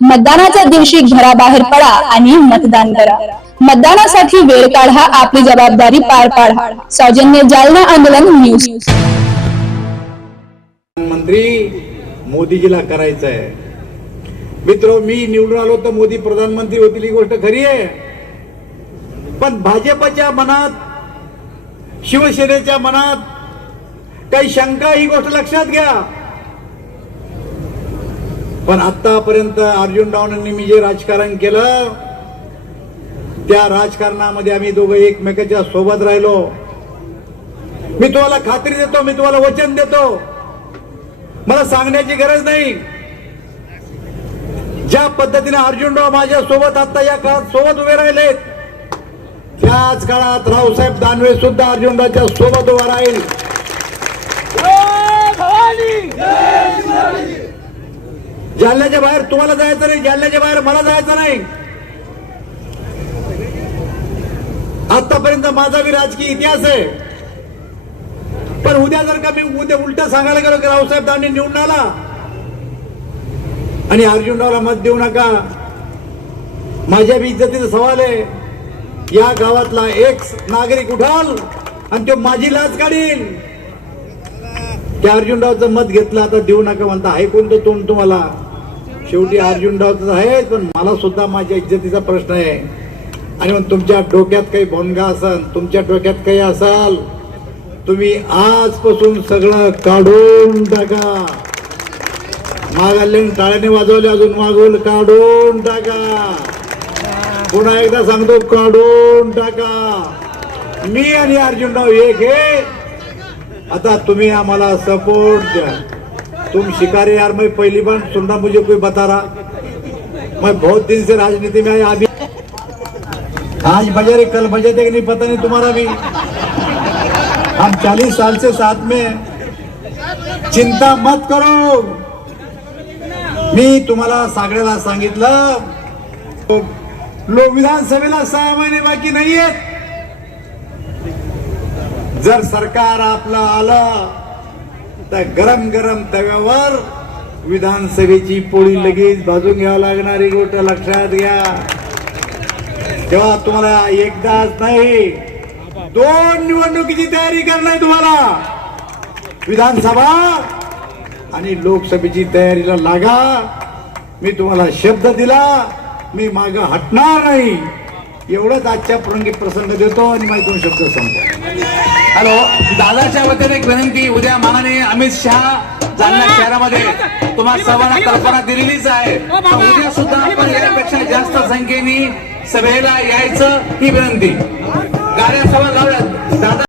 मतदानाच्या दिवशी घराबाहेर पडा आणि मतदान करा. मतदानासाठी वेळ काढा आपली जबाबदारी पार पाडा. सौजन्य जालना आंदोलन न्यूज. मंत्री मोदीजीला करायचं आहे मित्र मी निवडून आलो तर मोदी प्रधानमंत्री होतील ही गोष्ट खरी आहे. पण भाजपच्या मनात शिवसेनेच्या मनात काही शंका ही गोष्ट लक्षात घ्या. पण आतापर्यंत अर्जुन डावणांनी मी जे राजकारण केलं त्या राजकारणामध्ये आम्ही दोघं एकमेकाच्या सोबत राहिलो. मी तुम्हाला खात्री देतो मी तुम्हाला वचन देतो. मला सांगण्याची गरज नाही. ज्या पद्धतीने अर्जुनराव माझ्या सोबत आता या काळात सोबत उभे राहिलेत त्याच काळात रावसाहेब दानवे सुद्धा अर्जुनरावच्या सोबत उभा राहील. जालन्याच्या बाहेर तुम्हाला जायचं नाही जालन्याच्या बाहेर मला जायचं नाही. आतापर्यंत माझा बी राजकीय इतिहास आहे. पण उद्या जर का मी उद्या उलट सांगायला गेलो की रावसाहेब दांडे निवडून आला आणि अर्जुनरावला मत देऊ नका. माझ्या बी इज्जतीचा सवाल आहे. या गावातला एक नागरिक उठाल आणि तो माझी लाच काढील. त्या अर्जुनरावचं मत घेतलं आता देऊ नका म्हणता. ऐकून तो तोंड तुम्हाला. शेवटी अर्जुनरावचं आहे पण मला सुद्धा माझ्या इज्जतीचा प्रश्न आहे. आणि मग तुमच्या डोक्यात काही भोंगा असाल तुमच्या डोक्यात काही असाल तुम्ही आजपासून सगळं काढून टाका. मागाले टाळ्याने वाजवले अजून मागवलं काढून टाका. पुन्हा एकदा सांगतो काढून टाका. मी आणि अर्जुनराव एक हे आता तुम्ही आम्हाला सपोर्ट द्या. तुम शिकारी यार मैं पहली बार सुनना मुझे कोई बता रहा। मैं बहुत दिन से राजनीति में आया अभी आज बजे रे कल बजे थे कि नहीं पता नहीं तुम्हारा भी। हम चालीस साल से साथ में चिंता मत करो। मी तुम्हाला सागड्याला सांगितलं। लोक विधानसभेला सहा महिने बाकी नाहीयेत। जर सरकार आपलं आलं तर गरम गरम तव्यावर विधानसभेची पोळी लगेच भाजून घ्यावं लागणारी गोष्ट लक्षात घ्या. तेव्हा तुम्हाला एकदाच नाही दोन निवडणुकीची तयारी करणार तुम्हाला. विधानसभा आणि लोकसभेची तयारीला लागा. मी तुम्हाला शब्द दिला मी माग हटणार नाही. एवढंच आजच्या प्रसंगी प्रसंग देतो आणि माझे दोन शब्द संपतो. हॅलो दादाच्या वतीने एक विनंती. उद्या माननीय अमित शहा जालना शहरामध्ये तुम्हाला सर्वांना कल्पना दिलेलीच आहे. उद्या सुद्धा आपण यापेक्षा जास्त संख्येने सभेला यायचं ही विनंती. गाड्या सभा लावल्यात. दादा